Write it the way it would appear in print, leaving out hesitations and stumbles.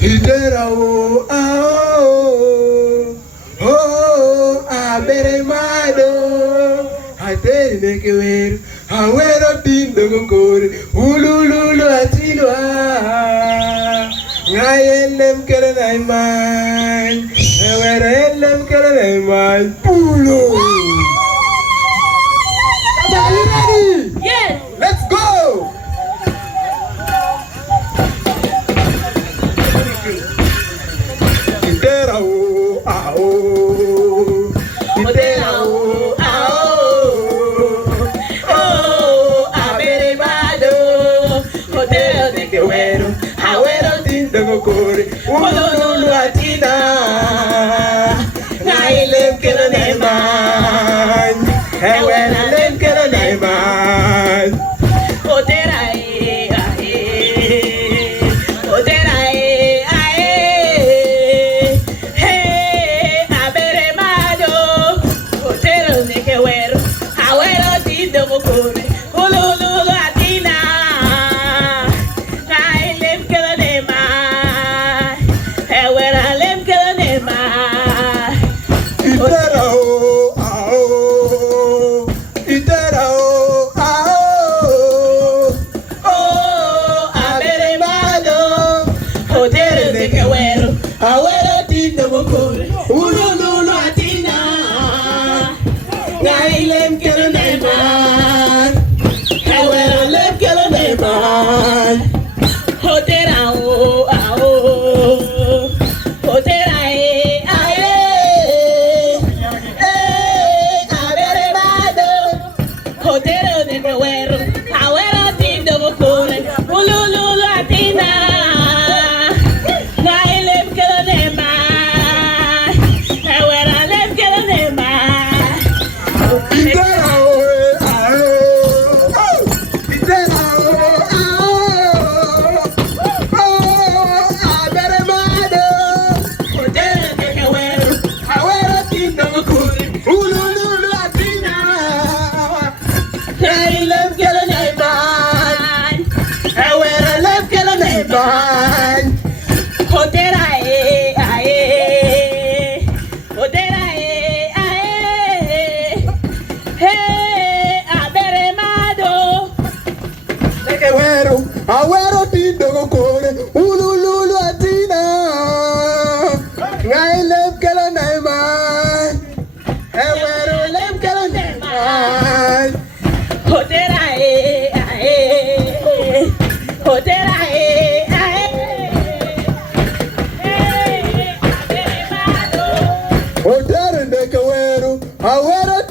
Itera o oh abere mado ateri nekeweru awero tindo gokore ululu atilwa ngayelem kere naiman awero elem kere naiman pulo. Are you ready? Yes. Let's go. Itera o itera o abere mado hotel de quewero awero tindo gokore ululu atina ngailem kero neman awero elem kere naiman. Awero tindo mokore, ululu atina, ngailem kero neman, awero lem kero neman, hotera hotera abere mado, hotera de quewero, awero tindo mokore, ululu atina. Awero tindo gokore ululu atina ngailem kala naiman awero lem kala naiman hotera hotera hotere ndekewero awero